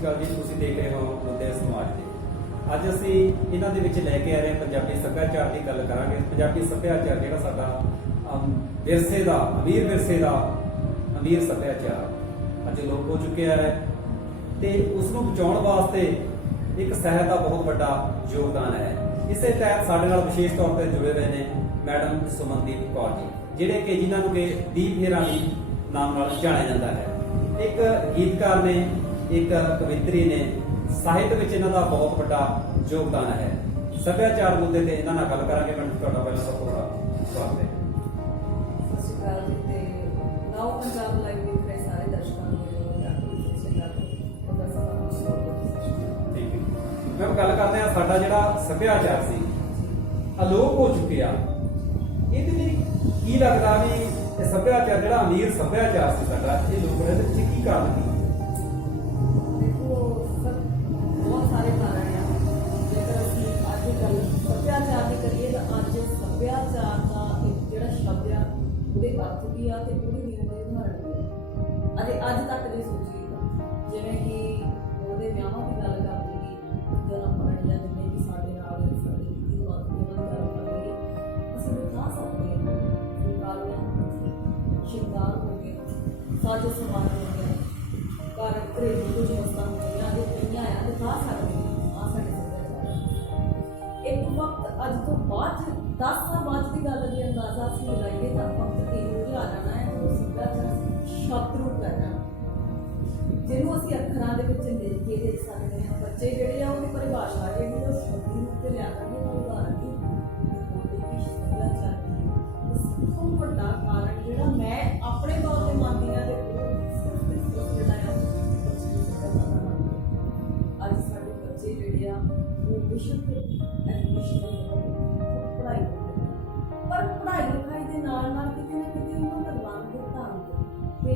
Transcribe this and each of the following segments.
ਸ਼੍ਰੀ ਅਕਾਲ ਜੀ। ਤੁਸੀਂ ਦੇਖ ਰਹੇ ਹੋ ਮੁੱਦੇ ਸਮਾਜ ਦੇ। ਅੱਜ ਅਸੀਂ ਇਹਨਾਂ ਦੇ ਵਿੱਚ ਲੈ ਕੇ ਆ ਰਹੇ ਹਾਂ ਪੰਜਾਬੀ ਸੱਭਿਆਚਾਰ ਦੀ ਗੱਲ ਕਰਾਂਗੇ। ਪੰਜਾਬੀ ਸੱਭਿਆਚਾਰ ਜਿਹੜਾ ਸਾਡਾ ਵਿਰਸੇ ਦਾ ਅਮੀਰ ਸੱਭਿਆਚਾਰ ਅੱਜ ਲੋਪ ਹੋ ਚੁੱਕਿਆ ਹੈ ਤੇ ਉਸ ਨੂੰ ਬਚਾਉਣ ਵਾਸਤੇ ਇੱਕ ਸਾਹਿਤ ਦਾ ਬਹੁਤ ਵੱਡਾ ਯੋਗਦਾਨ ਹੈ। ਇਸੇ ਤਹਿਤ ਸਾਡੇ ਨਾਲ ਵਿਸ਼ੇਸ਼ ਤੌਰ ਤੇ ਜੁੜੇ ਹੋਏ ਨੇ ਮੈਡਮ ਸੁਮਨਦੀਪ ਕੌਰ ਜੀ, ਜਿਹੜੇ ਕਿ ਜਿਨ੍ਹਾਂ ਨੂੰ ਕਿ ਦੀਪ ਹੀਰਾਨੀ ਨਾਮ ਨਾਲ ਜਾਣਿਆ ਜਾਂਦਾ ਹੈ। ਇੱਕ ਗੀਤਕਾਰ ਨੇ, ਇੱਕ ਕਵਿੱਤਰੀ ਨੇ। ਸਾਹਿਤ ਵਿੱਚ ਇਹਨਾਂ ਦਾ ਬਹੁਤ ਵੱਡਾ ਯੋਗਦਾਨ ਹੈ। ਸੱਭਿਆਚਾਰ ਮੁੱਦੇ ਤੇ ਇਹਨਾਂ ਨਾਲ ਗੱਲ ਕਰਾਂਗੇ। ਮੈਨੂੰ ਤੁਹਾਡਾ ਪਹਿਲਾਂ ਸਭ ਤੋਂ ਸਵਾਗਤ ਹੈ। ਸਤਿ ਸ਼੍ਰੀ ਅਕਾਲ ਜੀ। ਤੇ ਨਾਓ ਪੰਜਾਬ ਲਾਈਵ ਦੇਖ ਰਹੇ ਸਾਰੇ ਦਰਸ਼ਕਾਂ ਨੂੰ ਠੀਕ ਹੈ ਮੈਂ ਗੱਲ ਕਰਦੇ ਹਾਂ। ਸਾਡਾ ਜਿਹੜਾ ਸੱਭਿਆਚਾਰ ਸੀ ਅਲੋਪ ਹੋ ਚੁੱਕਿਆ, ਇਹਦੇ ਲਈ ਕੀ ਲੱਗਦਾ ਵੀ ਇਹ ਸੱਭਿਆਚਾਰ ਜਿਹੜਾ ਅਮੀਰ ਸੱਭਿਆਚਾਰ ਸੀ ਸਾਡਾ, ਇਹ ਲੋਪ ਹੋਣ ਦੇ ਕੀ ਕਾਰਨ ਸੀ? ਦੇਖੋ ਬਹੁਤ ਸਾਰੇ ਕਾਰਨ ਆ। ਜੇਕਰ ਅਸੀਂ ਅੱਜ ਕੱਲ ਸੱਭਿਆਚਾਰ ਦੀ ਕਰੀਏ ਤਾਂ ਅੱਜ ਸੱਭਿਆਚਾਰ ਦਾ ਇੱਕ ਜਿਹੜਾ ਸ਼ਬਦ ਆ ਉਹਦੇ ਅਰਥ ਵੀ ਆ ਤੇ ਉਹਦੀ ਨੀਂਹ ਦੇ ਉਦਾਹਰਣ ਵੀ ਆ। ਅਤੇ ਅੱਜ ਤੱਕ ਜੇ ਸੋਚੀਏ ਤਾਂ ਜਿਵੇਂ ਕਿ ਉਹਦੇ ਵਿਆਹਾਂ ਦੀ ਗੱਲ ਕਰ ਲਈਏ, ਜਨਮ ਮਰਨ ਜਾਂ ਜਿੰਨੇ ਵੀ ਸਾਡੇ ਨਾਲ ਸਾਡੇ ਉਹਨਾਂ ਦੀ ਗੱਲ ਕਰ ਲਈਏ, ਅਸੀਂ ਦਿਖਾ ਸਕਦੇ ਹਾਂ ਸ਼ਿੰਗਾਰ ਹੋ ਗਏ, ਸਾਜੋ ਸਮਾਨ ਹੋ ਗਿਆ, ਘਰ ਘਰੇਲੂ ਕੁਝ ਵਸਤਾਂ ਹੋ ਗਈਆਂ, ਇਹ ਕਈਆਂ ਆ ਦਿਖਾ ਸਕਦੇ ਹਾਂ। ਆ ਸਾਡੇ ਸੱਭਿਆਚਾਰ ਇੱਕ ਵਕਤ ਅੱਜ ਤੋਂ ਬਾਅਦ 10 ਸਾਲ ਬਾਅਦ ਦੀ ਗੱਲ ਜੇ ਅੰਦਾਜ਼ਾ ਅਸੀਂ ਲਗਾਈਏ ਤਾਂ ਵਕਤ ਇਹੋ ਜਿਹਾ ਆ ਜਾਣਾ ਹੈ ਜਦੋਂ ਸੱਭਿਆਚਾਰ ਸ਼ਬਦ ਰੂਪ ਲੈਣਾ, ਜਿਹਨੂੰ ਅਸੀਂ ਅੱਖਰਾਂ ਦੇ ਵਿੱਚ ਲਿਖ ਕੇ ਦੇਖ ਸਕਦੇ ਹਾਂ। ਬੱਚੇ ਜਿਹੜੇ ਆ ਉਹਦੀ ਪਰਿਭਾਸ਼ਾ ਜਿਹੜੀ ਉਹ ਸ਼ਬਦ ਰੂਪ ਤੇ ਲਿਆ ਕਰਦੇ ਤਾਂ ਉਦਾਹਰਨ ਦੀ ਸੱਭਿਆਚਾਰ ਸਭ ਤੋਂ ਵੱਡਾ ਕਾਰਨ ਜਿਹੜਾ ਮੈਂ ਆਪਣੇ ਤੌਰ ਤੇ ਮੰਨਦੀ ਹਾਂ ਤੇ ਉਹ ਜਿਹੜਾ ਆ ਅੱਜ ਸਾਡੇ ਬੱਚੇ ਜਿਹੜੇ ਆ ਉਹ ਵਿਸ਼ਵ ਐਜੂਕੇਸ਼ਨ ਪੜ੍ਹਾਈ ਕਰਦੇ ਪਰ ਪੜ੍ਹਾਈ ਲਿਖਾਈ ਦੇ ਨਾਲ ਨਾਲ ਕਿਤੇ ਨਾ ਕਿਤੇ ਉਹਨਾਂ ਦਾ ਰੰਗ ਢੰਗ ਤੇ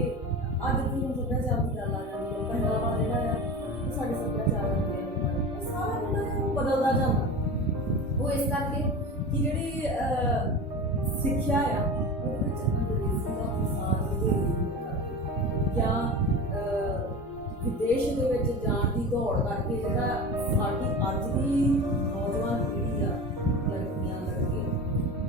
ਅੱਜ ਦੀ ਸੱਭਿਆਚਾਰ ਦੀ ਗੱਲ ਆ ਜਾਂਦੀ ਹੈ। ਪਹਿਰਾਵਾ ਜਿਹੜਾ ਆ ਉਹ ਸਾਡੇ ਸੱਭਿਆਚਾਰ ਦੇ ਸਾਰਾ ਜਿਹੜਾ ਉਹ ਬਦਲਦਾ ਜਾਂਦਾ। ਉਹ ਇਸ ਕਰਕੇ ਕਿ ਜਿਹੜੀ ਸਿੱਖਿਆ ਆ ਉਹਦੇ ਵਿੱਚ ਅੰਗਰੇਜ਼ੀ ਦਾ ਪ੍ਰਸਾਰ ਵਧੇਰੇ ਜਾਂ ਵਿਦੇਸ਼ ਦੇ ਵਿੱਚ ਜਾਣ ਦੀ ਦੌੜ ਕਰਕੇ ਜਿਹੜਾ ਸਾਡੀ ਅੱਜ ਦੀ ਨੌਜਵਾਨ ਪੀੜ੍ਹੀ ਆ ਲੜਕੀਆਂ ਲੜਕੇ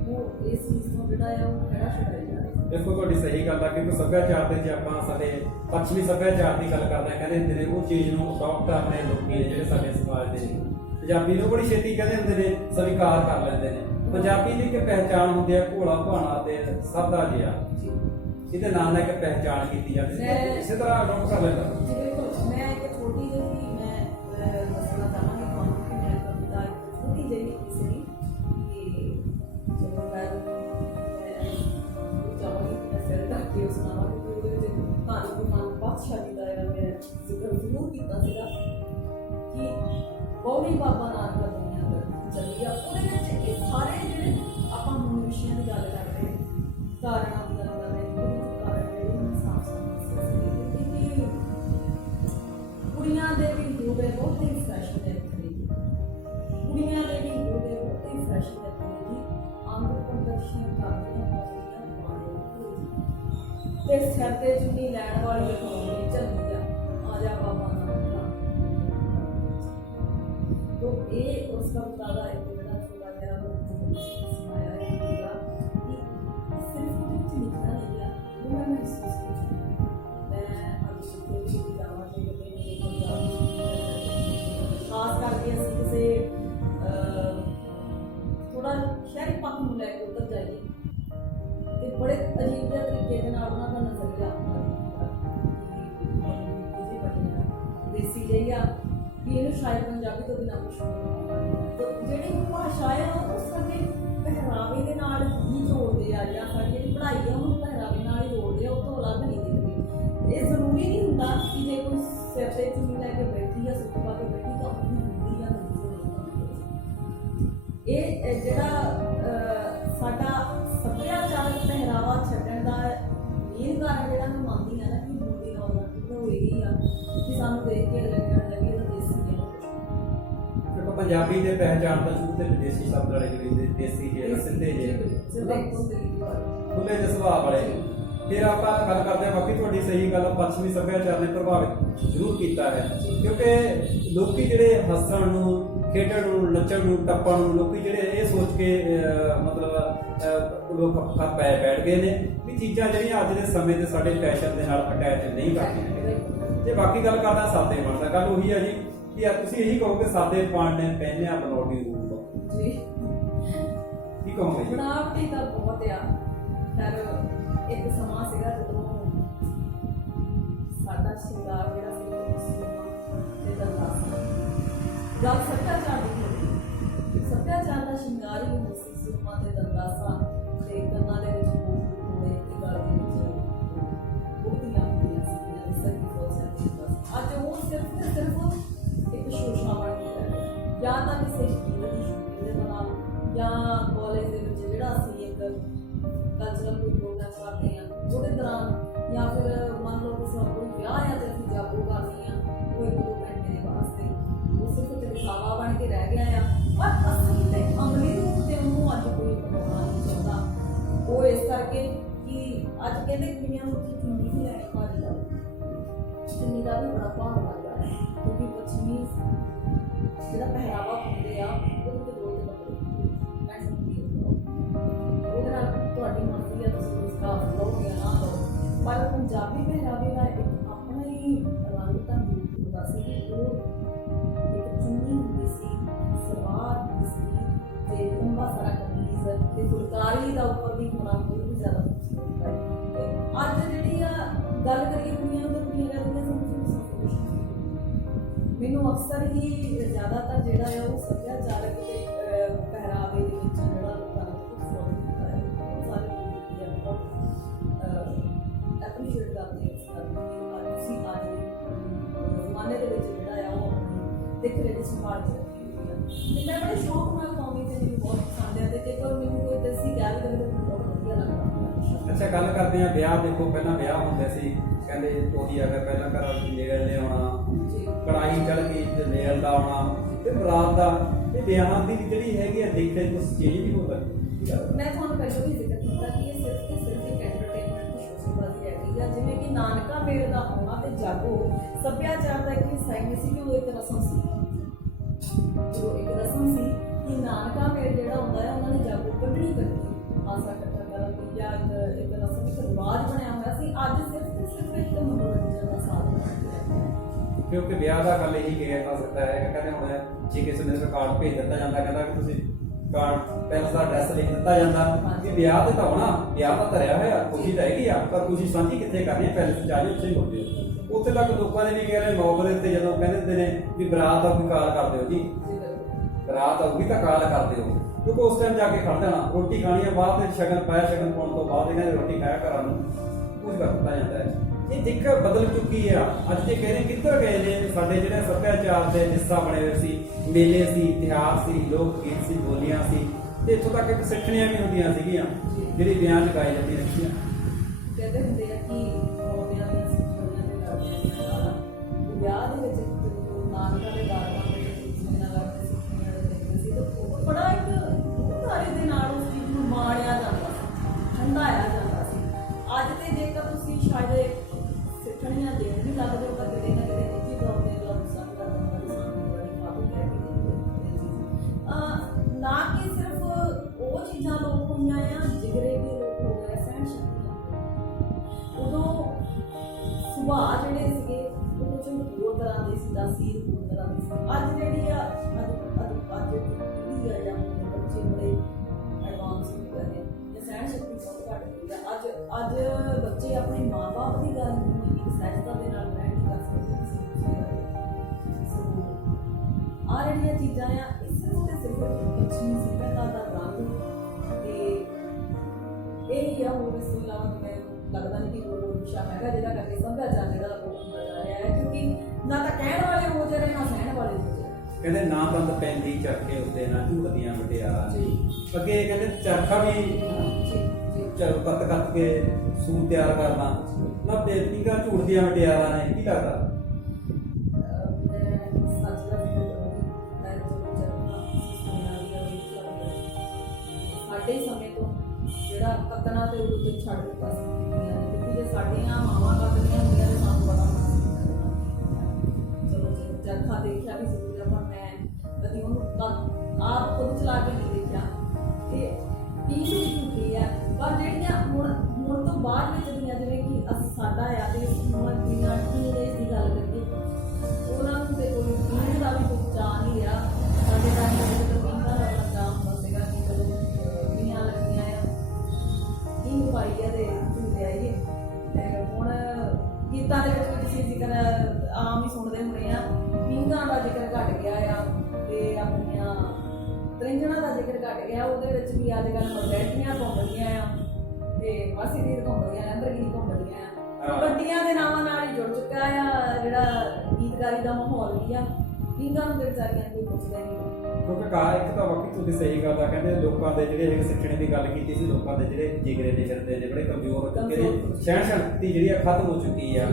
ਉਹ ਇਸ ਚੀਜ਼ ਤੋਂ ਜਿਹੜਾ ਆ ਉਹ ਖੜਾ ਛੁਡਾਈ ਜਾ ਰਿਹਾ। ਦੇਖੋ ਤੁਹਾਡੀ ਸਹੀ ਗੱਲ ਆ, ਕਿਉਂਕਿ ਸੱਭਿਆਚਾਰ ਦੇ ਜੇ ਆਪਾਂ ਸਾਡੇ ਪੱਛਮੀ ਸੱਭਿਆਚਾਰ ਦੀ ਗੱਲ ਕਰਦੇ ਹਾਂ, ਕਹਿੰਦੇ ਹੁੰਦੇ ਨੇ ਉਹ ਚੀਜ਼ ਨੂੰ ਅਡਾਪਟ ਆਪਣੇ ਲੋਕੀ ਨੇ ਜਿਹੜੇ ਸਾਡੇ ਸਮਾਜ ਦੇ ਨੇ, ਪੰਜਾਬੀ ਨੂੰ ਬੜੀ ਛੇਤੀ ਕਹਿੰਦੇ ਹੁੰਦੇ ਨੇ ਸਵੀਕਾਰ ਕਰ ਲੈਂਦੇ ਨੇ। ਪੰਜਾਬੀ ਦੀ ਇੱਕ ਪਹਿਚਾਣ ਹੁੰਦੀ ਹੈ ਭੋਲਾ ਭਾਣਾ ਤੇ ਸਾਦਾ ਜਿਹਾ, ਇਹਦੇ ਨਾਲ ਨਾਲ ਇੱਕ ਪਹਿਚਾਣ ਕੀਤੀ ਜਾਂਦੀ ਹੈ, ਇਸੇ ਤਰ੍ਹਾਂ ਅਡਾਪਟ ਕਰ ਲੈਂਦਾ। ਜੀ ਬਿਲਕੁਲ। ਮੈਂ ਇੱਕ ਛੋਟੀ ਜਿਹੀ ਮੈਂ ਦੱਸਣਾ ਚਾਹਾਂਗੀ ਤੁਹਾਨੂੰ ਕਿ ਮੈਂ ਕਵਿਤਾ ਇੱਕ ਛੋਟੀ ਜਿਹੀ ਸੀ ਕਿ ਜਦੋਂ ਮੈਂ ਚਾਹਾਂਗੀ ਕਿ ਮੈਂ ਸਿਰ ਢੱਕ ਕੇ ਸੁਣਾਵਾਂ, ਕਿਉਂਕਿ ਉਹਦੇ ਵਿੱਚ ਕਹਾਣੀ ਦੀ ਮਨ ਬਾਦਸ਼ਾਹੀ ਦਾ ਮੈਂ ਜ਼ਿਕਰ ਜ਼ਰੂਰ ਕੀਤਾ ਸੀਗਾ ਕਿ ਬੌੜੀ ਬਾਬਾ ਨਾਨਕ ਦਾ ਦੁਨੀਆ ਦਾ ਚੱਲੀ ਆ। ਉਹਦੇ ਵਿੱਚ ਇਹ ਸਾਰੇ ਜਿਹੜੇ ਆਪਾਂ ਹੁਣ ਵਿਸ਼ਿਆਂ ਦੀ ਗੱਲ ਕਰ ਰਹੇ ਕਾਰਨਾਂ ਦੀ ਗੱਲ ਕਰ ਰਹੇ ਕਾਰਨ ਜਿਹੜੇ ਸਾਫ਼ ਸਮਝ ਕੁੜੀਆਂ ਦੇ ਵੀ ਹੋਵੇ ਬਹੁਤ ਹੀ ਫੈਸ਼ਨ ਹੈ ਖਰੀਦੀ, ਕੁੜੀਆਂ ਦੇ ਵੀ ਹੋਵੇ ਬਹੁਤ ਹੀ ਫੈਸ਼ਨ ਹੈ ਖਰੀਦੀ, ਅੰਗ ਪ੍ਰਦਰਸ਼ਨ ਕਰਦੀਆਂ ਪਾਉਂਦੀਆਂ ਪਾਣੇ ਤੇ ਸਿਰ ਤੇ ਚੁੰਨੀ ਲੈਣ ਵਾਲੀ ਹੋਣੀ ਚੱਲੀ ਆ ਜਾ ਬਾਬਾ ਨਾਨਕ। तो ये उसका मुतादा एक बड़ा छोटा गया सुनाया है कि सिर्फ मुझे कुछ लिखना नहीं है, वो मैं महसूस की। मैं अभी जितने भी जावा के खास करके ਅਸੀਂ ਕਿਸੇ ਥੋੜਾ ਸ਼ਹਿਰੀ ਪੱਖ ਨੂੰ ਲੈ ਕੇ ਉੱਤਰ ਜਾਈਏ ਤੇ ਬੜੇ ਅਜੀਬ ਜਿਹੇ ਤਰੀਕੇ ਦੇ ਨਾਲ ਉਹਨਾਂ ਦਾ ਨਜ਼ਰੀਆ ਦੇਸੀ ਜਿਹਾ ਵੀ ਇਹਨੂੰ ਸ਼ਾਇਦ ਪੰਜਾਬੀ ਤੋਂ ਬਿਨਾਂ ਕੁਛ ਨਹੀਂ। ਜਿਹੜੀ ਭਾਸ਼ਾ ਹੈ ਉਹ ਸਾਡੇ ਪਹਿਰਾਵੇ ਦੇ ਨਾਲ ਹੀ ਜੋੜਦੇ ਆ, ਜਾਂ ਸਾਡੀ ਜਿਹੜੀ ਪੜ੍ਹਾਈ ਆ ਉਹਨੂੰ ਪਹਿਰਾਵੇ ਨਾਲ ਹੀ ਜੋੜਦੇ ਆ, ਉਹ ਤੋਂ ਅਲੱਗ ਨਹੀਂ ਦਿਖਦੀ। ਇਹ ਜ਼ਰੂਰੀ ਨਹੀਂ ਹੁੰਦਾ ਕਿ ਜੇ ਕੋਈ ਸਿਰ ਤੇ ਚੁੰਨੀ ਲੈ ਕੇ ਬੈਠੀ ਜਾਂ ਸੁੱਕ ਪਾ ਕੇ ਬੈਠੀ ਤਾਂ ਉਹ ਹੁੰਦੀ ਜਾਂ ਨਹੀਂ। ਇਹ ਜਿਹੜਾ ਸਾਡਾ ਸੱਭਿਆਚਾਰਕ ਪਹਿਰਾਵਾ ਛੱਡਣ ਦਾ ਮੇਨ ਕਾਰਨ ਜਿਹੜਾ ਮੈਂ ਮੰਨਦੀ ਹਾਂ ਨਾ ਕਿ ਹੁੰਦੀ ਨੌਜਵਾਨ ਉਹ ਇਹੀ ਆ ਕਿ ਸਾਨੂੰ ਦੇਖ ਕੇ ਲੱਗਣਾ ਲੱਗੇ ਪੰਜਾਬੀ ਦੇ ਪਹਿਚਾਣ ਦਾ ਸ਼ੁਰੂ ਤੇ ਵਿਦੇਸ਼ੀ ਸ਼ਬਦ ਵਾਲੇ ਜਿਹੜੇ ਦੇਸੀ ਜਿਹੇ ਸਿੱਧੇ ਜਿਹੇ ਖੁੱਲੇ ਜਿਹੇ ਸੁਭਾਅ ਵਾਲੇ ਫਿਰ ਆਪਾਂ ਗੱਲ ਕਰਦੇ ਹਾਂ, ਬਾਕੀ ਤੁਹਾਡੀ ਸਹੀ ਗੱਲ ਆ, ਪੱਛਮੀ ਸੱਭਿਆਚਾਰ ਨੇ ਪ੍ਰਭਾਵਿਤ ਜ਼ਰੂਰ ਕੀਤਾ ਹੈ, ਕਿਉਂਕਿ ਲੋਕੀ ਜਿਹੜੇ ਹੱਸਣ ਨੂੰ, ਖੇਡਣ ਨੂੰ, ਨੱਚਣ ਨੂੰ, ਟੱਪਣ ਨੂੰ, ਲੋਕੀ ਜਿਹੜੇ ਇਹ ਸੋਚ ਕੇ ਲੋਕ ਬੈਠ ਗਏ ਨੇ ਵੀ ਚੀਜ਼ਾਂ ਜਿਹੜੀਆਂ ਅੱਜ ਦੇ ਸਮੇਂ ਤੇ ਸਾਡੇ ਫੈਸ਼ਨ ਦੇ ਨਾਲ ਅਟੈਚ ਨਹੀਂ ਕਰਦੀਆਂ। ਜੇ ਬਾਕੀ ਗੱਲ ਕਰਦਾ ਸਾਦੇ ਪਾਣ ਦਾ, ਗੱਲ ਉਹੀ ਆ ਜੀ ਕਿ ਤੁਸੀਂ ਇਹੀ ਕਹੋਗੇ ਸਾਦੇ ਪਾਣ ਨੇ ਪਹਿਨਿਆ ਬਣਾਉਟੀ ਰੂਪ ਜੀ ਕੀ ਕਹੋਗੇ ਜੀ? ਬਣਾਵਟੀ ਤਾਂ ਬਹੁਤ ਆ। ਪਰ ਇੱਕ ਸਮਾਂ ਸੀਗਾ ਜਦੋਂ ਸਾਡਾ ਸ਼ਿੰਗਾਰ ਜਿਹੜਾ ਸੀ ਤੇ ਦਰਦਾਸਾ ਗੱਲ ਸੱਭਿਆਚਾਰ ਦੀ ਹੋਈ। ਸੱਭਿਆਚਾਰ ਦਾ ਸ਼ਿੰਗਾਰ ਹੀ ਹੁੰਦਾ ਸੀ, ਸੁਰਮਾ ਤੇ ਦਰਦਾਸਾ ਤੇ ਕੰਨਾਂ ਦੇ ਵਿੱਚ ਹੋਏ ਤੇ ਗਲ ਦੇ ਵਿੱਚ ਬੁੱਧੀਆਂ ਹੁੰਦੀਆਂ ਸੀ, ਸੱਗੀ ਫੋਸਾਂ ਦੀ ਬਸ। ਅੱਜ ਉਹ ਸਿਰਫ ਤੇ ਸਿਰਫ ਇੱਕ ਸ਼ੋਸ਼ਾ ਬਣ ਗਿਆ ਹੈ, ਜਾਂ ਤਾਂ ਕਿਸੇ ਸ਼ਕੀਲ ਦੀ ਸ਼ੂਟਿੰਗ ਦੇ ਨਾਲ, ਜਾਂ ਕਾਲਜ ਦੇ ਵਿੱਚ ਜਿਹੜਾ ਅਸੀਂ ਇੱਕ ਕਲਚਰਲ ਕੋਈ ਪ੍ਰੋਗਰਾਮ ਕਰਦੇ ਹਾਂ ਉਹਦੇ ਦੌਰਾਨ, ਜਾਂ ਫਿਰ ਮੰਨ ਲਓ ਕਿਸੇ ਦਾ ਕੋਈ ਵਿਆਹ ਹੈ ਤੇ ਅਸੀਂ ਜਾਗੋ ਕਰਨੀ ਆ ਉਹ 1-2 ਘੰਟੇ ਦੇ ਵਾਸਤੇ, ਉਹ ਸਿਰਫ ਇੱਕ ਦਿਖਾਵਾ ਬਣ ਕੇ ਰਹਿ ਗਿਆ ਆ। ਪਰ ਅਸਲੀ ਤੇ ਅਮਲੀ ਰੂਪ ਤੇ ਉਹਨੂੰ ਅੱਜ ਕੋਈ ਬਣਾਉਣਾ ਨਹੀਂ ਚਾਹੁੰਦਾ। ਉਹ ਇਸ ਕਰਕੇ ਕਿ ਅੱਜ ਕਹਿੰਦੇ ਕੁੜੀਆਂ ਨੂੰ ਚੁੰਨੀ ਵੀ ਲੈਣੀ ਭਾਰੀ ਦਾ, ਚੁੰਨੀ ਦਾ ਵੀ ਬੜਾ ਭਾਰ ਲੱਗਦਾ ਹੈ, ਕਿਉਂਕਿ ਪੱਛਮੀ ਜਿਹੜਾ ਪਹਿਰਾਵਾ ਹੁੰਦੇ ਆ ਉਹਦੇ ਤੇ ਰੋਜ਼ ਕੱਪੜੇ ਪੈਂਟ ਹੁੰਦੀ ਹੈ, ਉਹਦੇ ਨਾਲ ਤੁਹਾਡੀ ਮਰਜ਼ੀ ਆ ਤੁਸੀਂ ਉਸ ਦਾ ਲਓਗੇ ਨਾ ਲਓ। ਪਰ ਪੰਜਾਬੀ ਪਹਿਰਾਵੇ ਦਾ ਇੱਕ ਆਪਣਾ ਹੀ ਰੰਗ ਤਾਂ ਹੁੰਦਾ ਸੀ ਕਿ ਉਹ ਇੱਕ ਚੁੰਨੀ ਹੁੰਦੀ ਸੀ, ਸਲਵਾਰ ਹੁੰਦੀ ਸੀ ਤੇ ਲੰਬਾ ਸਾਰਾ ਕਮੀਜ਼ ਤੇ ਫੁਲਕਾਰੀ ਦਾ ਉੱਪਰ ਵੀ ਹੋਣਾ ਹੋਰ ਵੀ ਜ਼ਿਆਦਾ ਖੂਬਸੂਰਤ ਹੈ। ਤੇ ਅੱਜ ਜਿਹੜੀ ਆ ਗੱਲ ਕਰੀਏ ਕੁੜੀਆਂ ਨੂੰ, ਤਾਂ ਕੁੜੀਆਂ ਕਹਿੰਦੀਆਂ ਮੈਨੂੰ ਅਕਸਰ ਹੀ ਜ਼ਿਆਦਾਤਰ ਜਿਹੜਾ ਹੈ ਉਹ ਸੱਭਿਆਚਾਰਕ ਤੇ ਪਹਿਰਾਵੇ ਦੇ ਵਿੱਚ ਜਿਹੜਾ ਲੋਕਾਂ ਨੇ ਖੂਬਸੂਰਤ ਕੀਤਾ ਹੈ, ਉਹ ਸਾਰੇ ਐਪਰੀਸ਼ੀਏਟ ਕਰਦੇ ਇਸ ਕਰਕੇ ਤੁਸੀਂ ਅੱਜ ਦੇ ਜ਼ਮਾਨੇ ਦੇ ਵਿੱਚ ਜਿਹੜਾ ਆ ਉਹ ਆਪਣੀ ਦਿੱਖ ਰੇਖ ਸੰਭਾਲ ਕੇ ਰੱਖੀ ਹੋਈ ਹੈ। ਤੇ ਮੈਂ ਬੜੇ ਸ਼ੌਕ ਨਾਲ ਪਾਉਂਦੀ ਤੇ ਮੈਨੂੰ ਬਹੁਤ ਪਸੰਦ ਹੈ, ਤੇ ਕਈ ਵਾਰ ਮੈਨੂੰ ਕੋਈ ਦੱਸੀ ਗੱਲ ਕਰੇ ਤਾਂ ਮੈਨੂੰ ਬਹੁਤ ਵਧੀਆ ਲੱਗਦਾ। ਅੱਛਾ, ਗੱਲ ਕਰਦੇ ਆ ਵਿਆਹ। ਦੇਖੋ ਪਹਿਲਾਂ ਵਿਆਹ ਹੁੰਦੇ ਸੀ, ਕਹਿੰਦੇ ਉਹੀ ਅਗਰ ਪਹਿਲਾਂ ਘਰ ਵਾਲੀ ਨੇਲ ਲਿਆਉਣਾ, ਕੜਾਈ ਚੜ ਗਈ ਤੇ ਨੇਲ ਦਾ ਆਉਣਾ ਤੇ ਬਰਾਤ ਦਾ, ਇਹ ਵਿਆਹਾਂ ਦੀ ਜਿਹੜੀ ਹੈਗੀ ਆ ਦੇਖੇ ਕੁਝ ਚੇਂਜ ਨਹੀਂ ਹੋ ਸਕਦੀ। ਮੈਂ ਤੁਹਾਨੂੰ ਪਹਿਲਾਂ ਵੀ ਜ਼ਿਕਰ ਕੀਤਾ ਕਿ ਇਹ ਸਿਰਫ ਤੇ ਸਿਰਫ ਇੱਕ ਐਂਟਰਟੇਨਮੈਂਟ ਦੀ ਸ਼ੋਸ਼ੇਬਾਜ਼ੀ ਹੈਗੀ ਆ। ਜਿਵੇਂ ਕਿ ਨਾਨਕਾ ਮੇਲ ਦਾ ਆਉਣਾ ਤੇ ਜਾਗੋ ਸੱਭਿਆਚਾਰ ਦਾ ਇੱਕ ਹਿੱਸਾ ਹੀ ਨਹੀਂ ਸੀ, ਕਿ ਉਹ ਇੱਕ ਰਸਮ ਸੀ। ਉਹ ਇੱਕ ਰਸਮ ਸੀ ਕਿ ਨਾਨਕਾ ਮੇਲ ਜਿਹੜਾ ਹੁੰਦਾ ਹੈ ਉਹਨਾਂ ਨੇ ਜਾਗੋ ਕੱਢਣੀ ਕਰਨੀ, ਆਸਾ ਇਕੱਠਾ ਕਰਨ ਦੀ, ਜਾਂ ਇੱਕ ਰਸਮ, ਇੱਕ ਰਿਵਾਜ ਬਣਿਆ ਹੋਇਆ ਸੀ। ਅੱਜ ਸਿਰਫ ਤੇ ਸਿਰਫ ਇੱਕ ਮਨੋਰੰਜਨ ਦਾ ਸਾਧਨ ਬਣ ਗਿਆ ਹੈ। ਕਿਉਂਕਿ ਵਿਆਹ ਦਾ ਗੱਲ ਇਹੀ ਕਿਹਾ ਜਾ ਸਕਦਾ ਹੈ, ਕਹਿੰਦੇ ਹੁਣ ਜੇ ਕਿਸੇ ਨੇ ਕਾਰਡ ਭੇਜ ਦਿੱਤਾ ਜਾਂਦਾ, ਕਹਿੰਦਾ ਕਿ ਤੁਸੀਂ ਕਾਰਡ ਪੈਲਸ ਦਾ ਐਡਰੈਸ ਲਿਖ ਦਿੱਤਾ ਜਾਂਦਾ ਕਿ ਵਿਆਹ ਤੇ ਤਾਂ ਹੋਣਾ, ਵਿਆਹ ਤਾਂ ਧਰਿਆ ਹੋਇਆ, ਖੁਸ਼ੀ ਤਾਂ ਹੈਗੀ ਆ, ਪਰ ਖੁਸ਼ੀ ਸਾਂਝੀ ਕਿੱਥੇ ਕਰਨੀ ਹੈ? ਪੈਲਸ ਚ ਆ ਜਾਓ, ਉੱਥੇ ਹੀ ਹੁੰਦੇ ਹੋ। ਉੱਥੇ ਤੱਕ ਲੋਕਾਂ ਨੇ ਵੀ ਕਹਿ ਰਹੇ ਮੌਕੇ ਦੇ ਉੱਤੇ ਜਦੋਂ ਕਹਿੰਦੇ ਹੁੰਦੇ ਨੇ ਵੀ ਬਰਾਤ ਦਾ ਕੋਈ ਕਾਲ ਕਰ ਦਿਓ ਜੀ, ਬਰਾਤ ਆਊਗੀ ਤਾਂ ਕਾਲ ਕਰ ਦਿਓ, ਕਿਉਂਕਿ ਉਸ ਟਾਈਮ ਜਾ ਕੇ ਖੜ ਜਾਣਾ, ਰੋਟੀ ਖਾਣੀ ਆ, ਬਾਅਦ ਵਿੱਚ ਸ਼ਗਨ ਪਾਇਆ, ਸ਼ਗਨ ਪਾਉਣ ਤੋਂ ਬਾਅਦ ਇਹਨਾਂ ਦੀ ਰੋਟੀ ਖਾਇਆ ਘਰਾਂ ਨੂੰ ਕੁਝ ਕਰ ਦਿੱਤਾ ਜਾਂਦਾ ਹੈ। ਇਹ ਦਿੱਖ ਬਦਲ ਚੁੱਕੀ ਆ। ਅੱਜ ਜੇ ਕਹਿੰਦੇ ਕਿੱਧਰ ਗਏ ਨੇ ਸਾਡੇ ਜਿਹੜੇ ਸੱਭਿਆਚਾਰ ਦੇ ਹਿੱਸਾ ਬਣੇ ਹੋਏ ਸੀ, ਮੇਲੇ ਸੀ, ਇਤਿਹਾਸ ਸੀ, ਲੋਕ ਗੀਤ ਸੀ, ਬੋਲੀਆਂ ਸੀ, ਤੇ ਇੱਥੋਂ ਤੱਕ ਇੱਕ ਸਿੱਠਣੀਆਂ ਵੀ ਹੁੰਦੀਆਂ ਸੀਗੀਆਂ ਜਿਹੜੀ ਵਿਆਹ 'ਚ ਗਾਈ ਜਾਂਦੀਆਂ ਸੀਗੀਆਂ। ਕਹਿੰਦੇ ਹੁੰਦੇ ਆ ਕਿ ਵਿਆਹ ਦੀਆਂ ਸਿੱਠਣੀਆਂ ਦੇ ਨਾਲ ਵਿਆਹ ਦੇ ਵਿੱਚ ਨਾਨਕਾ ਦੇ ਦਾਰਾਂ ਦੇ ਵਿੱਚ ਜਿੰਨਾ ਲੱਗਦੇ ਸਿੱਠਣੀਆਂ ਦੇ ਦੇਖਦੇ ਸੀ, ਤਾਂ ਬੜਾ ਇੱਕ ਸਾਰੇ ਦੇ ਨਾਲ ਉਸ ਚੀਜ਼ ਨੂੰ ਮਾਣਿਆ ਜਾਂਦਾ ਸੀ, ਠੰਡਾਇਆ ਜਾਂਦਾ ਸੀ। ਅੱਜ ਤੇ ਜੇਕਰ ਤੁਸੀਂ ਸ਼ਾਇਦ ਸਿੱਠਣੀਆਂ ਦੇਣ ਵੀ ਲੱਗਦੇ ਹੋ ਤਾਂ ਕਿਤੇ ਨਾ ਕਿਤੇ ਨਿੱਜੀ ਤੌਰ ਤੇ ਤੁਹਾਨੂੰ ਸੰਗ ਦਾ ਬੜੀ ਫਾਟੂ ਕਹਿ ਕੇ ਨਾ ਕਿ ਸਿਰਫ ਉਹ ਚੀਜ਼ਾਂ ਲੋਕ ਹੋਈਆਂ ਆ, ਜਿਗਰੇ ਵੀ ਲੋਕ ਹੋ ਗਏ, ਸਹਿਣ ਸ਼ਕਤੀ। ਉਦੋਂ ਸੁਭਾਅ ਜਿਹੜੇ ਸੀਗੇ ਉਹ ਚ ਹੋਰ ਤਰ੍ਹਾਂ ਦੇ ਸੀ, ਤਾਸੀਰ ਹੋਰ ਤਰ੍ਹਾਂ ਦੀ ਸੀ। ਅੱਜ ਜਿਹੜੀ ਆ ਅੱਜ ਪੀੜ੍ਹੀ ਆ ਜਾਂ ਬੱਚੇ ਬੜੇ ਐਡਵਾਂਸ ਹੋ ਗਏ ਨੇ, ਤੇ ਸਹਿਣ ਸ਼ਕਤੀ ਬਹੁਤ ਘੱਟ ਗਈ ਆ। ਅੱਜ ਬੱਚੇ ਆਪਣੇ ਮਾਂ-ਬਾਪ ਦੀ ਗੱਲ ਨੂੰ ਇੱਕ ਸਹਿਜਤਾ ਦੇ ਨਾਲ ਗ੍ਰਹਿਣ ਨਹੀਂ ਕਰ ਸਕਦੇ। ਆ ਜਿਹੜੀਆਂ ਚੀਜ਼ਾਂ ਆ ਇਹ ਸਿਰਫ ਤੇ ਸਿਰਫ ਪੱਛਮੀ ਸੱਭਿਅਤਾ ਦਾ ਰੰਗ, ਤੇ ਇਹ ਹੀ ਆ। ਹੋਰ ਇਸ ਤੋਂ ਇਲਾਵਾ ਮੈਨੂੰ ਲੱਗਦਾ ਨਹੀਂ ਕਿ ਕੋਈ ਵਿਸ਼ਾ ਹੈਗਾ ਜਿਹੜਾ ਕਰਕੇ ਸੱਭਿਆਚਾਰ ਜਿਹੜਾ ਉਹ ਹੁੰਦਾ ਜਾ ਰਿਹਾ ਹੈ, ਕਿਉਂਕਿ ਨਾ ਤਾਂ ਕਹਿਣ ਵਾਲੇ ਹੋ ਜਾ ਰਹੇ, ਨਾ ਸਹਿਣ ਵਾਲੇ ਹੋ ਜਾ ਰਹੇ। ਕਹਿੰਦੇ ਨਾ ਬੰਦ ਪੈਂਦੀ ਚਰਖੇ ਉੱਤੇ, ਨਾ ਝੂਟਦੀਆਂ ਮੁਟਿਆਰਾਂ। ਅੱਗੇ ਕਹਿੰਦੇ ਚਰਖਾ ਵੀ ਕੱਤ ਕੇ ਸੂਟ ਤਿਆਰ ਕਰਨਾ, ਨਾ ਬੇਟੀਆਂ ਝੂਟਦੀਆਂ ਮੁਟਿਆਰਾਂ ਨੇ। ਕੀ ਲੱਗਦਾ? ਸਾਡੇ ਸਮੇਂ ਤੋਂ ਜਿਹੜਾ ਕੱਤਣਾ ਤੇ ਉਦੋਂ ਤੋਂ ਛੱਡ ਦਿੱਤਾ ਸੀ, ਸਾਡੀਆਂ ਮਾਵਾਂ ਕੱਢਦੀਆਂ ਹੁੰਦੀਆਂ ਤੇ ਸਾਨੂੰ ਬੜਾ ਚਲੋ ਚਰਖਾ ਦੇਖਿਆ ਵੀ ਜ਼ਰੂਰ ਆ, ਪਰ ਮੈਂ ਕਦੀ ਉਹਨੂੰ ਆਪ ਖੁਦ ਚਲਾ ਕੇ ਨਹੀਂ ਦੇਖਿਆ ਤੇ ਕੀ ਝੂਠੀ ਆ। ਪਰ ਜਿਹੜੀਆਂ ਹੁਣ ਤੋਂ ਬਾਅਦ ਵਿੱਚ ਦੀਆਂ ਜਿਵੇਂ ਕਿ ਸਾਡਾ ਆ ਤੇ ਉਮਰ ਦੀਆਂ ਟੀਨੇਜ ਦੀ ਗੱਲ ਕਰੀਏ, ਉਹਨਾਂ ਨੂੰ ਤੇ ਕੋਈ ਪੀਣ ਦਾ ਵੀ ਕੁਝ ਚਾਅ ਨਹੀਂ ਰਿਹਾ। ਸਾਡੇ ਟਾਈਮ ਦੇ ਵਿੱਚ ਪੀਣ ਦਾ ਚਾਅ ਹੁੰਦਾ ਸੀਗਾ ਕਿ ਚਲੋ ਪੀਣੀਆਂ ਲੱਗੀਆਂ ਆ, ਪੀਣ ਪਾਈ ਆ ਤੇ ਝੂਟੇ ਆਈਏ। ਤੇ ਹੁਣ ਗੀਤਾਂ ਦੇ ਵਿੱਚ ਵੀ ਤੁਸੀਂ ਜ਼ਿਕਰ ਆਮ ਹੀ ਸੁਣਦੇ ਹੁੰਦੇ ਆ, ਪੀਂਘਾਂ ਦਾ ਜ਼ਿਕਰ ਘਟ ਗਿਆ ਆ ਤੇ ਆਪਣੀਆਂ ਤ੍ਰਿੰਜਣਾ ਦਾ ਜ਼ਿਕਰ ਘਟ ਗਿਆ। ਉਹਦੇ ਵਿੱਚ ਵੀ ਅੱਜ ਕੱਲ੍ਹ ਮਰਗੈਟੀਆਂ ਘੁੰਮਦੀਆਂ ਆ ਤੇ ਮਰਸੀਡੀਜ਼ ਘੁੰਮਦੀਆਂ, ਲੈਂਬਰਗਿਨੀ ਘੁੰਮਦੀਆਂ ਆ। ਗੱਡੀਆਂ ਦੇ ਨਾਵਾਂ ਨਾਲ ਹੀ ਜੁੜ ਚੁੱਕਾ ਆ ਜਿਹੜਾ ਗੀਤਕਾਰੀ ਦਾ ਮਾਹੌਲ ਵੀ ਆ। ਪੀਂਘਾਂ ਨੂੰ ਤੇ ਵਿਚਾਰੀਆਂ ਕੋਈ ਪੁੱਛਦਾ ਨਹੀਂ। ਕਿਉਂਕਿ ਇੱਕ ਤਾਂ ਬਾਕੀ ਤੁਹਾਡੀ ਸਹੀ ਗੱਲ ਆ, ਕਹਿੰਦੇ ਲੋਕਾਂ ਦੇ ਜਿਹੜੇ ਸਿੱਖਣੇ ਦੀ ਗੱਲ ਕੀਤੀ ਸੀ, ਲੋਕਾਂ ਦੇ ਜਿਹੜੇ ਜਿਗਰੇ ਦੇ ਫਿਰਦੇ ਨੇ ਬੜੇ ਕਮਜ਼ੋਰ ਹੋ ਚੁੱਕੇ ਨੇ, ਸਹਿਣ ਸ਼ਕਤੀ ਜਿਹੜੀ ਆ ਖਤਮ ਹੋ ਚੁੱਕੀ ਆ।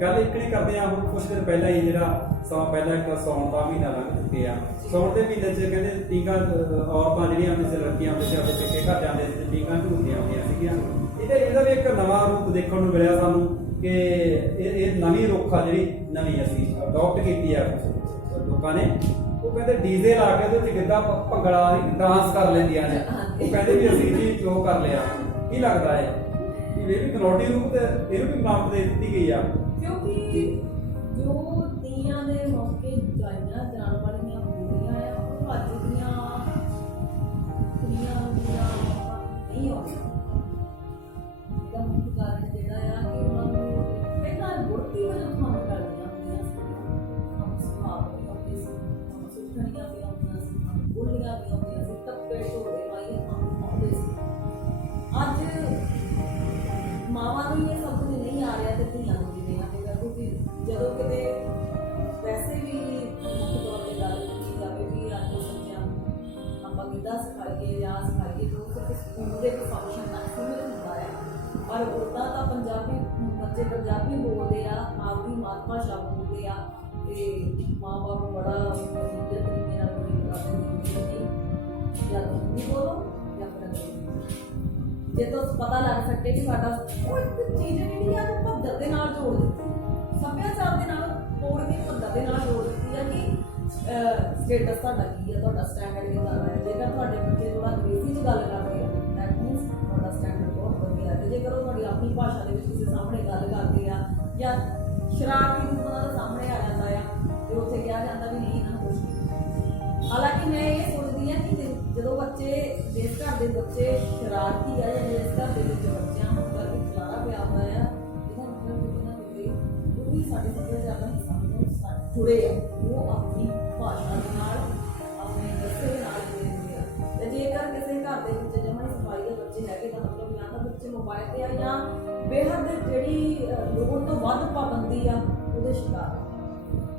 ਗੱਲ ਇੱਕ ਨਹੀਂ ਕਰਦੇ ਆ, ਹੁਣ ਕੁਝ ਦਿਨ ਪਹਿਲਾਂ ਹੀ ਜਿਹੜਾ ਸਮਾਂ ਪਹਿਲਾਂ ਇੱਕ ਸਾਉਣ ਦਾ ਮਹੀਨਾ ਲੰਘ ਚੁੱਕੇ ਆ। ਸਾਉਣ ਦੇ ਮਹੀਨੇ 'ਚ ਕਹਿੰਦੇ ਟੀਕਾਂ ਔਰਤਾਂ ਜਿਹੜੀਆਂ ਹੁੰਦੀਆਂ ਸੀ, ਲੜਕੀਆਂ ਹੁੰਦੀਆਂ ਸੀ, ਆਪਣੇ ਪੇਕੇ ਘਰ ਜਾਂਦੇ ਸੀ, ਟੀਕਾਂ ਝੂਟਦੀਆਂ ਹੁੰਦੀਆਂ ਸੀਗੀਆਂ। ਇਹਦਾ ਵੀ ਇੱਕ ਨਵਾਂ ਰੂਪ ਦੇਖਣ ਨੂੰ ਮਿਲਿਆ ਸਾਨੂੰ ਕਿ ਇਹ ਨਵੀਂ ਰੁੱਖ ਆ ਜਿਹੜੀ ਨਵੀਂ ਅਸੀਂ ਅਡਾਪਟ ਕੀਤੀ ਆ ਲੋਕਾਂ ਨੇ। ਉਹ ਕਹਿੰਦੇ ਡੀਜ਼ੇ ਲਾ ਕੇ ਉਹਦੇ ਵਿੱਚ ਗਿੱਧਾ ਭੰਗੜਾ ਡਾਂਸ ਕਰ ਲੈਂਦੀਆਂ ਨੇ। ਉਹ ਕਹਿੰਦੇ ਵੀ ਅਸੀਂ ਜੀ ਉਹ ਕਰ ਲਿਆ। ਕੀ ਲੱਗਦਾ ਹੈ ਕਿ ਇਹ ਵੀ ਕਨੌਟੀ ਰੂਪ ਤੇ ਇਹਨੂੰ ਵੀ ਮਾਪ ਦੇ ਦਿੱਤੀ ਗਈ ਆ? ਕਿਉਂਕਿ ਜੋ ਤੀਆਂ ਦੇ ਮੌਕੇ ਗਾਈਆਂ ਜਾਣ ਵਾਲੀਆਂ ਬੋਲੀਆਂ ਆ, ਉਹ ਅੱਜ ਦੀਆਂ ਕੁੜੀਆਂ ਦੀਆਂ ਨਹੀਂ ਆਉਂਦੀਆਂ। ਇਹਦਾ ਮੁੱਖ ਕਾਰਨ ਜਿਹੜਾ ਆ ਕਿ ਉਹਨਾਂ ਨੂੰ ਪਹਿਲਾਂ ਗੁੜਤੀ ਵਜੋਂ ਕੰਮ ਕਰਦੀਆਂ ਹੁੰਦੀਆਂ ਸੀ, ਹਮ ਸੁਭਾਅ ਵੀ ਆਉਂਦੇ ਸੀ, ਹਮ ਸੁਖਣੀਆਂ ਵੀ ਆਉਂਦੀਆਂ ਸੀ, ਹਮ ਬੋਲੀਆਂ ਵੀ ਆਉਂਦੀਆਂ ਸੀ, ਟੱਪੇ ਢੋਲੇ ਵਾਈ ਹਮ ਆਉਂਦੇ ਸੀ। ਅੱਜ ਮਾਵਾਂ ਨੂੰ ਇਹ ਸਭ ਕੁਝ ਨਹੀਂ ਆ ਰਿਹਾ ਤੇ ਧੀਆਂ ਨੂੰ ਕਿਵੇਂ ਆਵੇਗਾ? ਕਿਉਂਕਿ ਜਦੋਂ ਕਿਤੇ ਵੈਸੇ ਵੀ ਮੁੱਖ ਤੌਰ ਤੇ ਗੱਲ ਕੀਤੀ ਜਾਵੇ ਵੀ ਅੱਜ ਬੱਚਿਆਂ ਨੂੰ ਆਪਾਂ ਗਿੱਧਾ ਸਿਖਾਈਏ ਜਾਂ ਸਿਖਾਈਏ ਜੋ ਸਿਰਫ ਸਕੂਲ ਦੇ ਫੰਕਸ਼ਨ ਨਾਲ ਸੀਮਿਤ ਹੁੰਦਾ ਹੈ। ਪਰ ਉੱਦਾਂ ਤਾਂ ਪੰਜਾਬੀ ਬੱਚੇ ਪੰਜਾਬੀ ਬੋਲਦੇ ਆ, ਆਪਦੀ ਮਾਤ ਭਾਸ਼ਾ ਬੋਲਦੇ ਆ ਤੇ ਮਾਂ ਬਾਪ ਬੜਾ ਵਧੀਆ ਤਰੀਕੇ ਨਾਲ ਬੋਲੀ ਕਰਦੇ ਨੇ ਜਾਂ ਤੁਸੀਂ ਬੋਲੋ ਜਾਂ ਫਿਰ ਜੇ ਤਾਂ ਪਤਾ ਲੱਗ ਸਕੇ ਕਿ ਸਾਡਾ ਉਹ ਇੱਕ ਚੀਜ਼ ਜਿਹੜੀ ਆ ਉਹ ਪੱਧਰ ਦੇ ਨਾਲ ਜੋੜ ਦਿੱਤੀ, ਸੱਭਿਆਚਾਰ ਦੇ ਨਾਲ ਤੋੜ ਕੇ ਪੱਧਰ ਦੇ ਨਾਲ ਜੋੜ ਦਿੱਤੀ ਆ ਕਿ ਸਟੇਟਸ ਤੁਹਾਡਾ ਕੀ ਆ, ਤੁਹਾਡਾ ਸਟੈਂਡਰਡ ਕਿੰਨਾ ਹੈ। ਜੇਕਰ ਤੁਹਾਡੇ ਬੱਚੇ ਥੋੜਾ ਅੰਗਰੇਜ਼ੀ 'ਚ ਗੱਲ ਕਰਦੇ ਆ ਦੈਟ ਮੀਨਸ ਤੁਹਾਡਾ ਸਟੈਂਡਰਡ ਬਹੁਤ ਵਧੀਆ ਤੇ ਜੇਕਰ ਉਹ ਤੁਹਾਡੀ ਆਪਣੀ ਭਾਸ਼ਾ ਦੇ ਵਿੱਚ ਕਿਸੇ ਸਾਹਮਣੇ ਗੱਲ ਕਰਦੇ ਆ ਜਾਂ ਸ਼ਰਾਰਤੀ ਰੂਪ ਨਾਲ ਸਾਹਮਣੇ ਆ ਜਾਂਦਾ ਆ ਤੇ ਉੱਥੇ ਕਿਹਾ ਜਾਂਦਾ ਵੀ ਨਹੀਂ ਨਾ ਕੁਛ ਨਹੀਂ। ਹਾਲਾਂਕਿ ਮੈਂ ਇਹ ਸੋਚਦੀ ਹਾਂ ਕਿ ਜਦੋਂ ਬੱਚੇ ਜਿਸ ਘਰ ਦੇ ਬੱਚੇ ਸ਼ਰਾਰਤੀ ਆ ਜਾਂ ਜਿਸ ਘਰ ਦੇ ਵਿੱਚ ਬੱਚਿਆਂ ਨੂੰ ਕਰਕੇ ਖਿਲਾਰਾ ਪਿਆ ਹੋਇਆ ਆ, ਇਹਦਾ ਮਤਲਬ ਕਿਤੇ ਨਾ ਕਿਤੇ ਉਹ ਵੀ ਸਾਡੇ ਸੱਭਿਆਚਾਰ ਦਾ ਹਿੱਸਾ ਜੁੜੇ ਆ। ਉਹ ਆਪਣੀ ਭਾਸ਼ਾ ਦੇ ਨਾਲ ਆਪਣੇ ਵਿਰਸੇ ਦੇ ਨਾਲ ਜੁੜੇ ਹੁੰਦੇ ਆ। ਤੇ ਜੇਕਰ ਕਿਸੇ ਘਰ ਦੇ ਵਿੱਚ ਜਮਾਂ ਸਫਾਈ ਦੇ ਬੱਚੇ ਹੈਗੇ ਤਾਂ ਮਤਲਬ ਜਾਂ ਤਾਂ ਬੱਚੇ ਮੋਬਾਈਲ ਤੇ ਆ ਜਾਂ ਬੇਹੱਦ ਜਿਹੜੀ ਲੋੜ ਤੋਂ ਵੱਧ ਪਾਬੰਦੀ ਆ ਉਹਦੇ ਸ਼ਿਕਾਰ।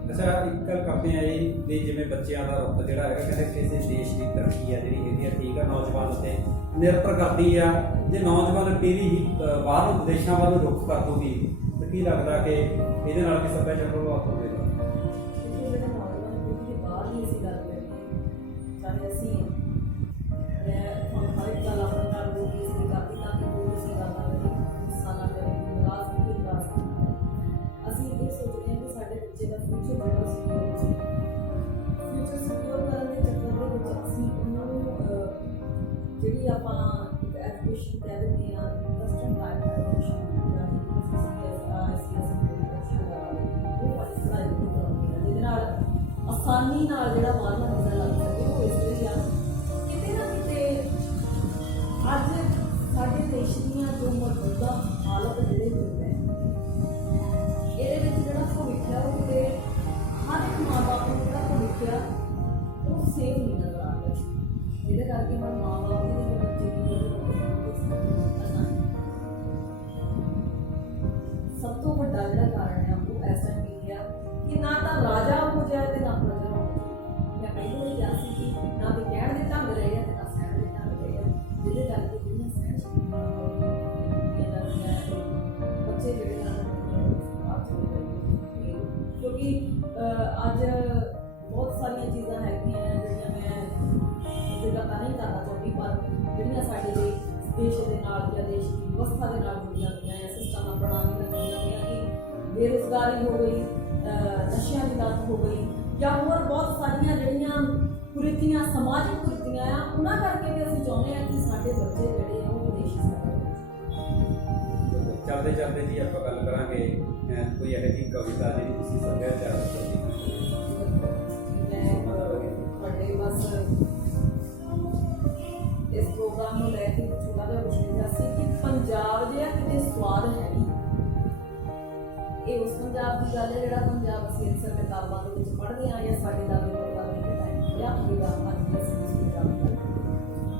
ਅੱਛਾ, ਇੱਕ ਗੱਲ ਕਰਦੇ ਆ ਇਹ ਵੀ ਜਿਵੇਂ ਬੱਚਿਆਂ ਦਾ ਰੁੱਖ ਜਿਹੜਾ ਹੈਗਾ, ਕਹਿੰਦੇ ਕਿਸੇ ਦੇਸ਼ ਦੀ ਤਰੱਕੀ ਆ ਜਿਹੜੀ ਹੈਗੀ ਆ, ਠੀਕ ਆ, ਨੌਜਵਾਨ ਤੇ ਨਿਰਭਰ ਕਰਦੀ ਆ। ਜੇ ਨੌਜਵਾਨ ਪੀੜ੍ਹੀ ਹੀ ਬਾਹਰ ਵਿਦੇਸ਼ਾਂ ਵੱਲ ਰੁੱਖ ਕਰ ਦੂਗੀ ਤਾਂ ਕੀ ਲੱਗਦਾ ਕਿ ਇਹਦੇ ਨਾਲ ਵੀ ਸੱਭਿਆਚਾਰ ਪ੍ਰਭਾਵਿਤ ਹੋਵੇਗਾ? ਜਿਹੜਾ ਨੌਜਵਾਨ ਪੀੜ੍ਹੀ ਦੇ ਬਾਹਰ ਹੀ ਅਸੀਂ ਗੱਲ ਕਰੀਏ, ਚਾਹੇ ਅਸੀਂ ਮੈਂ ਹਰ ਇੱਕ ਗੱਲ ਆਪਣੇ ਨਾਲ ਬੋਲੀ ਇਸ ਦੀ ਕਰਦੀ ਤਾਂ ਕਿ ਕੋਈ ਅਸੀਂ ਗੱਲ ਨਾ ਕਰੀਏ, ਗੁੱਸਾ ਨਾ ਕਰੀਏ, ਨਾਰਾਜ਼ ਨਹੀਂ ਨਾਰਾਜ਼ ਨਹੀਂ। ਅਸੀਂ ਇਹ ਸੋਚਦੇ ਹਾਂ ਕਿ ਸਾਡੇ ਬੱਚੇ ਦਾ ਫਿਊਚਰ ਜਿਹੜਾ ਸਿਕਿਉਰ ਕਰਨ ਦੇ ਚੱਕਰ ਦੇ ਵਿੱਚ ਅਸੀਂ ਉਹਨਾਂ ਨੂੰ ਜਿਹੜੀ ਆਪਾਂ ਇੱਕ ਐਜੂਕੇਸ਼ਨ ਕਹਿ ਦਿੰਦੇ ਹਾਂ, ਵੈਸਟਰਨ ਟਾਈਪ ਐਜੂਕੇਸ਼ਨ ਜਾਂ ਉਹ ਵਾਲੀ ਪੜ੍ਹਾਈ ਨਹੀਂ ਕਰਾਉਂਦੇ ਆ ਜਿਹਦੇ ਨਾਲ ਆਸਾਨੀ ਨਾਲ ਜਿਹੜਾ ਬਾਹਰਲਾ ਵੀਜ਼ਾ ਲੱਗ ਸਕੇ। ਉਹ ਇਸ ਲਈ ਆ ਕਿਤੇ ਨਾ ਕਿਤੇ ਅੱਜ ਸਾਡੇ ਦੇਸ਼ ਦੀਆਂ ਜੋ ਮੌਜੂਦਾ ਹਾਲਤ ਜਿਹੜੇ ਹੋਏ ਨੇ ਇਹਦੇ ਵਿੱਚ ਜਿਹੜਾ ਭਵਿੱਖ ਹੈ ਉਹ ਕਿਤੇ ਹਰ ਇੱਕ ਮਾਂ ਬਾਪ ਨੂੰ ਜਿਹੜਾ ਭਵਿੱਖ ਆ ਉਹ ਸੇਫ ਨਹੀਂ ਨਜ਼ਰ ਆ ਰਿਹਾ। ਇਹਦੇ ਕਰਕੇ ਹੁਣ ਮਾਂ ਬਾਪ ਦੇ ਬੱਚੇ ਦੀ ਸਭ ਤੋਂ ਵੱਡਾ ਜਿਹੜਾ ਕਾਰਨ ਹੈ ਉਹ ਐਸਾ ਨਹੀਂ ਹੈ ਕਿ ਨਾ ਤਾਂ ਰਾਜਾ ਹੋ ਜਾਏ ਤੇ ਨਾ ਪ੍ਰਜਾ ਹੋ ਜਾਏ। ਮੈਂ ਪਹਿਲਾਂ ਹੀ ਕਿਹਾ ਸੀ ਕਿ ਨਾ ਤੇ ਕਹਿਣ ਦੇ ਢੰਗ ਰਹੇ ਆ ਤੇ ਨਾ ਸਹਿਣ ਦੇ ਢੰਗ ਰਹੇ ਆ, ਜਿਹਦੇ ਕਰਕੇ ਜਿਹੜੀਆਂ ਸਹਿਣ ਸ਼ਕਤੀਆਂ ਬੱਚੇ ਜਿਹੜੇ ਹਨ ਕਿਉਂਕਿ ਅੱਜ ਬਹੁਤ ਸਾਰੀਆਂ ਚੀਜ਼ਾਂ ਹੈਗੀਆਂ ਜਿਹੜੀਆਂ ਮੈਂ ਜ਼ਿਕਰ ਤਾਂ ਨਹੀਂ ਕਰਨਾ ਚਾਹੁੰਦੀ, ਪਰ ਜਿਹੜੀਆਂ ਸਾਡੇ ਦੇਸ਼ ਦੇ ਨਾਲ ਜਾਂ ਦੇਸ਼ ਦੀ ਵਿਵਸਥਾ ਦੇ ਨਾਲ ਜੁੜੀਆਂ ਹੋਈਆਂ ਸਿਸਟਮ ਬਣਾ ਕੇ ਰੱਖੀਆਂ ਕਿ ਬੇਰੁਜ਼ਗਾਰੀ ਹੋ ਗਈ, ਨਸ਼ਿਆਂ ਦੀ ਲੱਤ ਹੋ ਗਈ, ਜਾਂ ਹੋਰ ਬਹੁਤ ਸਾਰੀਆਂ ਜਿਹੜੀਆਂ ਕੁਰੀਤੀਆਂ, ਸਮਾਜਿਕ ਕੁਰੀਤੀਆਂ ਆ, ਉਹਨਾਂ ਕਰਕੇ ਵੀ ਅਸੀਂ ਚਾਹੁੰਦੇ ਹਾਂ ਕਿ ਸਾਡੇ ਬੱਚੇ ਜਿਹੜੇ ਆ ਉਹ ਵਿਦੇਸ਼ੀ ਸਫ਼ਰ ਚੱਲਦੇ ਚੱਲਦੇ ਜੀ ਆਪਾਂ ਗੱਲ ਕਰਾਂਗੇ ਕੋਈ ਇਹੋ ਜਿਹੀ ਕਵਿਤਾ ਜਿਹੜੀ ਤੁਸੀਂ ਸੱਭਿਆਚਾਰ ਪ੍ਰਤੀ ਤੁਹਾਡੇ ਬਸ ਇਸ ਪ੍ਰੋਗਰਾਮ ਨੂੰ ਲੈ ਕੇ ਛੋਟਾ ਜਿਹਾ ਕੁਝ ਲਿਖਿਆ ਸੀ ਕਿ ਪੰਜਾਬ ਜਿਹਾ ਕਿਤੇ ਸਵਾਦ ਹੈ ਨਹੀਂ। ਇਹ ਉਸ ਪੰਜਾਬ ਦੀ ਗੱਲ ਹੈ ਜਿਹੜਾ ਪੰਜਾਬ ਅਸੀਂ ਅਕਸਰ ਕਿਤਾਬਾਂ ਦੇ ਵਿੱਚ ਪੜ੍ਹਦੇ ਹਾਂ ਜਾਂ ਸਾਡੇ ਦਾਦੇ ਪੜਦਾਦੇ ਦੇ ਟਾਈਮ ਜਾਂ ਆਪਣੇ ਅੱਜ ਅਸੀਂ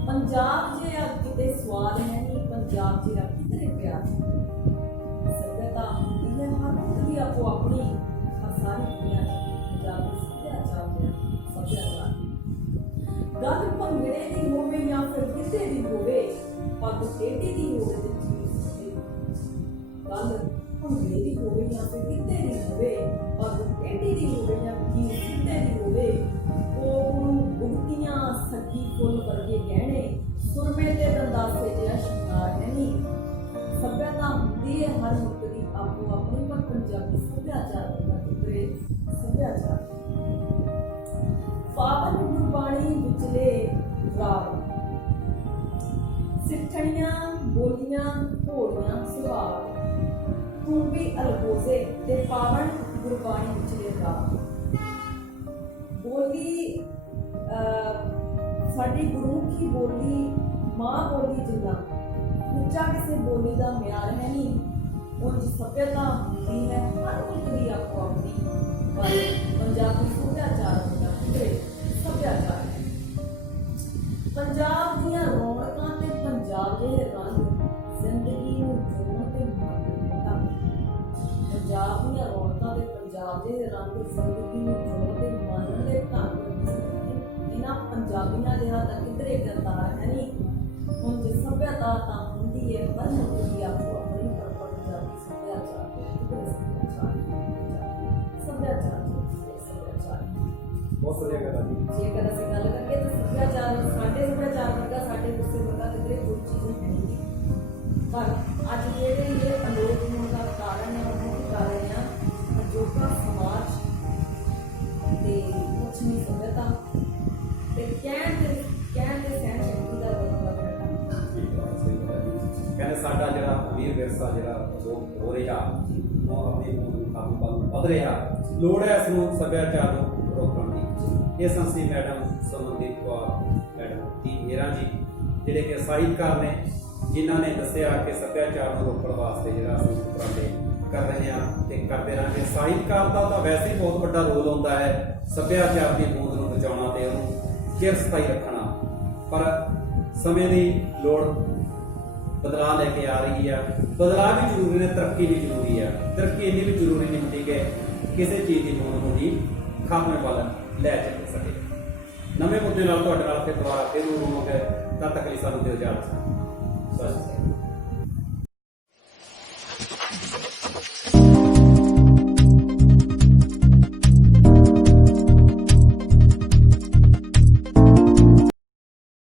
ਪੰਜਾਬ ਜਿਹਾ ਕਿਤੇ ਸਵਾਦ ਹੈ ਨਹੀਂ, ਪੰਜਾਬ ਜਿਹਾ ਕਿਤੇ ਪਿਆਰ ਸਭਿਅਤਾ ਹੁੰਦੀ ਹੈ ਹਰ ਵਕਤ ਦੀ ਆਪੋ ਆਪਣੀ, ਹਰ ਸਾਰੀ ਦੁਨੀਆ ਪੰਜਾਬ ਦੇ ਸੱਭਿਆਚਾਰ ਦੇ ਸੱਭਿਆਚਾਰ ਗੱਲ ਭੰਗੜੇ ਦੀ ਹੋਵੇ ਜਾਂ ਫਿਰ ਕਿਸੇ ਦੀ ਹੋਵੇ, ਪੱਗ ਟੇਢੀ ਦੀ ਹੋਵੇ ਤੇ ਚੀਜ਼ ਗੱਲ ਭੰਗੜੇ ਦੀ ਹੋਵੇ ਜਾਂ ਫਿਰ ਕਿਤੇ ਦੀ ਹੋਵੇ, ਪੱਗ ਟੇਢੀ ਦੀ ਹੋਵੇ ਜਾਂ ਚੀਜ਼ ਕਿਤੇ ਦੀ ਹੋਵੇ, ਉਹ ਨੂੰ ਉਗਤੀਆਂ ਸੱਗੀ ਫੁੱਲ ਵਰਗੇ ਗਹਿਣੇ, ਸੁਰਮੇ ਤੇ ਦੰਦਾਸੇ ਜਿਹਾ ਸ਼ਿੰਗਾਰ ਹੈ ਨਹੀਂ। ਸੱਭਿਅਤਾ ਹੁੰਦੀ ਹੈ ਹਰ ਮੁਲਕ ਦੀ ਆਪੋ ਆਪਣੀ, ਪਰ ਪੰਜਾਬੀ ਸੱਭਿਆਚਾਰ ਦਾ ਕਿਤੇ ਸੱਭਿਆਚਾਰ ਪਾਵਨ ਗੁਰਬਾਣੀ ਵਿਚਲੇ ਰਾਗ, ਸਿੱਠਣੀਆਂ ਬੋਲੀਆਂ ਘੋੜੀਆਂ ਸੁਹਾਗ, ਤੂੰਬੀ ਅਲਗੋਜ਼ੇ ਤੇ ਪਾਵਨ ਗੁਰਬਾਣੀ ਵਿਚਲੇ ਰਾਗ। ਬੋਲੀ ਸਾਡੀ ਗੁਰਮੁਖੀ ਬੋਲੀ ਮਾਂ ਬੋਲੀ ਜਿੰਨਾ ਉੱਚਾ ਕਿਸੇ ਬੋਲੀ ਦਾ ਮਿਆਰ ਹੈ ਨਹੀਂ। ਉਂਝ ਸੱਭਿਅਤਾ ਹੁੰਦੀ ਹੈ ਹਰ ਮੁਲਕ ਦੀ ਆਪੋ ਆਪਣੀ, ਪਰ ਪੰਜਾਬੀ ਸੱਭਿਆਚਾਰ ਹੁੰਦਾ ਕਿਤੇ ਸੱਭਿਆਚਾਰ ਹੈ। ਪੰਜਾਬ ਦੀਆਂ ਰੌਣਕਾਂ ਤੇ ਪੰਜਾਬ ਦੇ ਰੰਗ ਜ਼ਿੰਦਗੀ ਨੂੰ ਜਿਉਣ ਤੇ ਮਾਣਨ ਦਾ, ਪੰਜਾਬ ਦੀਆਂ ਰੌਣਕਾਂ ਤੇ ਪੰਜਾਬ ਦੇ ਰੰਗ ਜ਼ਿੰਦਗੀ ਨੂੰ ਜਿਉਣ ਤੇ ਮਾਣਨ ਦੇ ਢੰਗ ਇਹਨਾਂ ਪੰਜਾਬੀਆਂ ਜਿਹਾ ਤਾਂ ਕਿਧਰੇ ਕਰਤਾਰ ਹੈ ਨਹੀਂ। ਹੁਣ ਜੇ ਸੱਭਿਅਤਾ ਤਾਂ ਹੁੰਦੀ ਹੈ ਹਰ ਮੁਲਕ ਦੀ ਆਪੋ ਆਪਣੀ, ਪਰ ਪੰਜਾਬੀ ਸੱਭਿਆਚਾਰ ਬਹੁਤ ਵਧੀਆ ਗੱਲ ਆ ਜੀ। ਜੇਕਰ ਅਸੀਂ ਗੱਲ ਕਰੀਏ ਤਾਂ ਸੱਭਿਆਚਾਰ ਸਾਡੇ ਸੱਭਿਆਚਾਰ ਵਰਗਾ ਸਾਡੇ ਗੁੱਸੇ ਵਰਗਾ ਕਿਧਰੇ ਕੋਈ ਚੀਜ਼ ਨਹੀਂ ਹੈ, ਪਰ ਅੱਜ ਜਿਹੜੇ ਇਹ ਅਲੋਪ ਹੋਣ ਦਾ ਕਾਰਨ ਹੈ ਉਹ ਕਾਰਨ ਆ ਅਜੋਕਾ ਸਮਾਜ ਤੇ ਪੱਛਮੀ ਸੱਭਿਅਤਾ ਤੇ ਕਹਿਣ ਦੇ ਸਹਿਣ ਸ਼ਕਤੀ ਦਾ ਬਦਲਾਅ ਰਹਿਣਾ। ਕਹਿੰਦੇ ਸਾਡਾ ਜਿਹੜਾ ਅਮੀਰ ਵਿਰਸਾ ਜਿਹੜਾ ਹੋ ਰਿਹਾ ਉਹ ਆਪਣੇ ਕੰਮ ਵੱਧ ਰਿਹਾ, ਲੋੜ ਹੈ ਇਸ ਨੂੰ ਸੱਭਿਆਚਾਰ ਨੂੰ ਰੋਕਣ ਦੀ। ਇਹ ਸੰਸੀ ਮੈਡਮ ਸਮਨਦੀਪ ਕੌਰ ਮੈਡਮ ਦੀ ਮੇਰਾ ਜੀ ਜਿਹੜੇ ਕਿ ਸਾਹਿਤਕਾਰ ਨੇ, ਜਿਨ੍ਹਾਂ ਨੇ ਦੱਸਿਆ ਕਿ ਸੱਭਿਆਚਾਰ ਨੂੰ ਰੋਕਣ ਵਾਸਤੇ ਜਿਹੜਾ ਅਸੀਂ ਉਪਰਾਲੇ ਕਰ ਰਹੇ ਹਾਂ ਤੇ ਕਰਦੇ ਰਹਾਂਗੇ। ਸਾਹਿਤਕਾਰ ਦਾ ਤਾਂ ਵੈਸੇ ਹੀ ਬਹੁਤ ਵੱਡਾ ਰੋਲ ਹੁੰਦਾ ਹੈ ਸੱਭਿਆਚਾਰ ਦੀ ਹੋਂਦ ਨੂੰ ਬਚਾਉਣਾ ਤੇ ਉਹਨੂੰ ਚਿਰਸਥਾਈ ਰੱਖਣਾ, ਪਰ ਸਮੇਂ ਦੀ ਲੋੜ ਬਦਲਾਅ ਲੈ ਕੇ ਆ ਰਹੀ ਹੈ। ਬਦਲਾਅ ਵੀ ਜ਼ਰੂਰੀ ਨੇ, ਤਰੱਕੀ ਵੀ ਜ਼ਰੂਰੀ ਹੈ। ਤਰੱਕੀ ਇੰਨੀ ਵੀ ਜ਼ਰੂਰੀ ਨਹੀਂ ਹੁੰਦੀ ਕਿ ਕਿਸੇ ਚੀਜ਼ ਦੀ ਹੋਂਦ ਨੂੰ ਹੀ ਖਾਤਮੇ ਵੱਲ ਲੈ ਚੱਲ ਸਕੇ। ਨਵੇਂ ਮੁੱਦੇ ਨਾਲ ਤੁਹਾਡੇ ਨਾਲ ਫਿਰ ਦੁਬਾਰਾ ਫਿਰ ਰੂਬਰੂ ਹੋਵਾਂਗੇ। ਤਦ ਤੱਕ ਲਈ ਸਾਨੂੰ ਦਿਓ ਇਜਾਜ਼ਤ। ਸਤਿ ਸ਼੍ਰੀ ਅਕਾਲ।